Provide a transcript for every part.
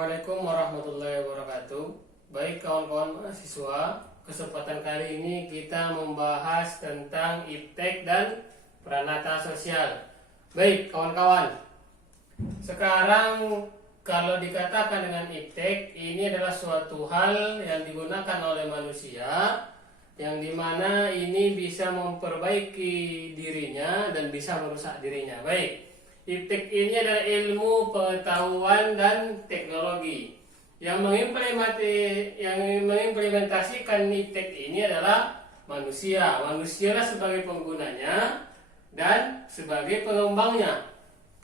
Assalamualaikum warahmatullahi wabarakatuh. Baik kawan-kawan mahasiswa, kesempatan kali ini kita membahas tentang iptek dan peranata sosial. Baik kawan-kawan, sekarang kalau dikatakan dengan iptek, ini adalah suatu hal yang digunakan oleh manusia, yang dimana ini bisa memperbaiki dirinya dan bisa merusak dirinya. Baik, iptek ini adalah ilmu pengetahuan dan teknologi. Yang mengimplementasikan iptek ini adalah manusia. Manusialah sebagai penggunanya dan sebagai pengembangnya.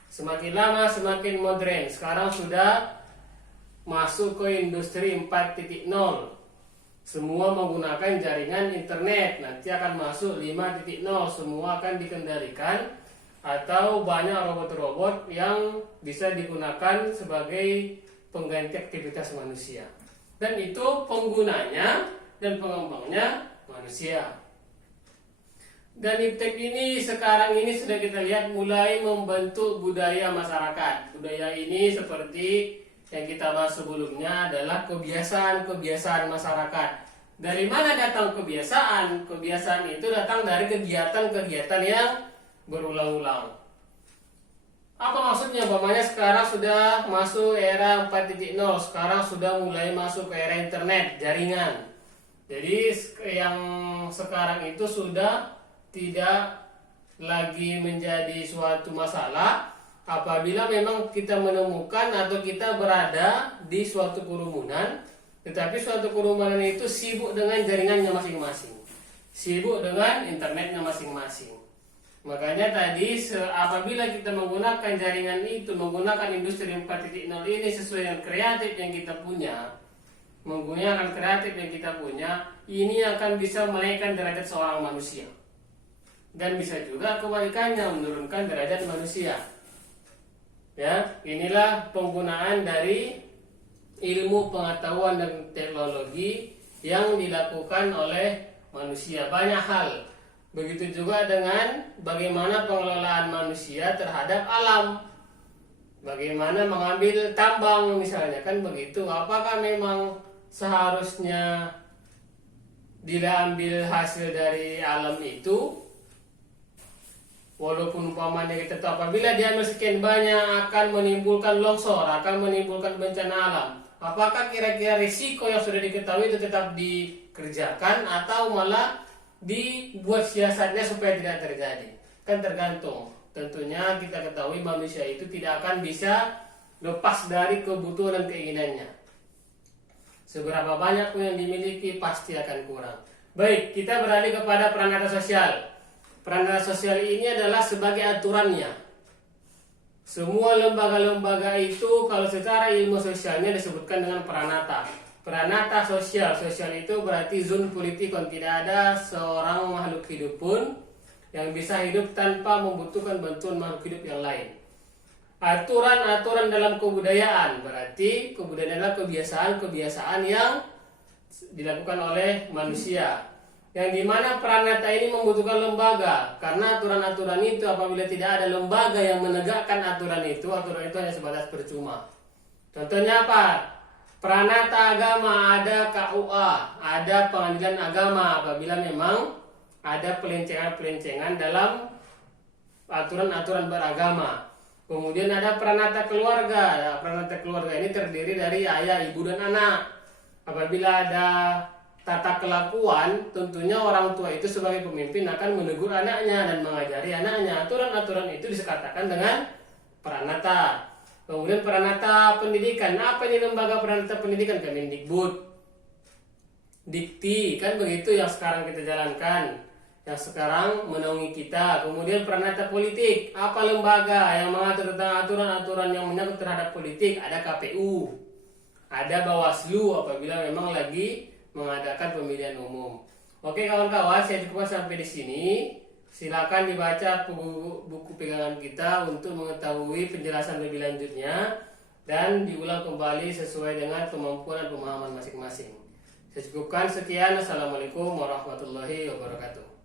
Semakin lama semakin modern. Sekarang sudah masuk ke industri 4.0. Semua menggunakan jaringan internet. Nanti akan masuk 5.0. Semua akan dikendalikan atau banyak robot-robot yang bisa digunakan sebagai pengganti aktivitas manusia. Dan itu penggunanya dan pengembangnya manusia. Dan iptek ini sekarang ini sudah kita lihat mulai membentuk budaya masyarakat. Budaya ini seperti yang kita bahas sebelumnya adalah kebiasaan-kebiasaan masyarakat. Dari mana datang kebiasaan? Kebiasaan itu datang dari kegiatan-kegiatan yang berulang-ulang. Apa maksudnya? Umpamanya sekarang sudah masuk era 4.0, sekarang sudah mulai masuk ke era internet, jaringan. Jadi yang sekarang itu sudah tidak lagi menjadi suatu masalah apabila memang kita menemukan atau kita berada di suatu kerumunan, tetapi suatu kerumunan itu sibuk dengan jaringannya masing-masing, sibuk dengan internetnya masing-masing. Makanya tadi apabila kita menggunakan jaringan itu, menggunakan industri 4.0 ini sesuai dengan kreatif yang kita punya, menggunakan kreatif yang kita punya, ini akan bisa menaikkan derajat seorang manusia. Dan bisa juga kebalikannya, menurunkan derajat manusia. Ya, inilah penggunaan dari ilmu pengetahuan dan teknologi yang dilakukan oleh manusia. Banyak hal. Begitu juga dengan bagaimana pengelolaan manusia terhadap alam. Bagaimana mengambil tambang misalnya, kan begitu. Apakah memang seharusnya diambil hasil dari alam itu? Walaupun umpamanya kita tahu apabila diambil sekian banyak akan menimbulkan longsor, akan menimbulkan bencana alam. Apakah kira-kira risiko yang sudah diketahui itu tetap dikerjakan atau malah dibuat siasatnya supaya tidak terjadi? Kan tergantung. Tentunya kita ketahui manusia itu tidak akan bisa lepas dari kebutuhan dan keinginannya. Seberapa banyak pun yang dimiliki pasti akan kurang. Baik, kita beralih kepada peranata sosial. Peranata sosial ini adalah sebagai aturannya. Semua lembaga-lembaga itu kalau secara ilmu sosialnya disebutkan dengan peranata. Peranata sosial. Sosial itu berarti zon politikon. Tidak ada seorang makhluk hidup pun yang bisa hidup tanpa membutuhkan bantuan makhluk hidup yang lain. Aturan-aturan dalam kebudayaan. Berarti kebudayaan adalah kebiasaan-kebiasaan yang dilakukan oleh manusia. Yang dimana peranata ini membutuhkan lembaga. Karena aturan-aturan itu apabila tidak ada lembaga yang menegakkan aturan itu hanya sebatas percuma. Contohnya apa? Peranata agama, ada KUA, ada pengadilan agama apabila memang ada pelencengan-pelencengan dalam aturan-aturan beragama. Kemudian ada peranata keluarga. Nah, peranata keluarga ini terdiri dari ayah, ibu, dan anak. Apabila ada tata kelakuan, tentunya orang tua itu sebagai pemimpin akan menegur anaknya dan mengajari anaknya. Aturan-aturan itu dikatakan dengan peranata. Kemudian peranata pendidikan. Apa ini lembaga peranata pendidikan? Kemendikbud, Dikti, kan begitu yang sekarang kita jalankan, yang sekarang menaungi kita. Kemudian peranata politik. Apa lembaga yang mengatur tentang aturan-aturan yang menyangkut terhadap politik? Ada KPU, ada Bawaslu apabila memang lagi mengadakan pemilihan umum. Oke kawan-kawan, saya cukupkan sampai di sini. Silakan dibaca buku pegangan kita untuk mengetahui penjelasan lebih lanjutnya dan diulang kembali sesuai dengan kemampuan dan pemahaman masing-masing. Saya cukupkan sekian. Assalamualaikum warahmatullahi wabarakatuh.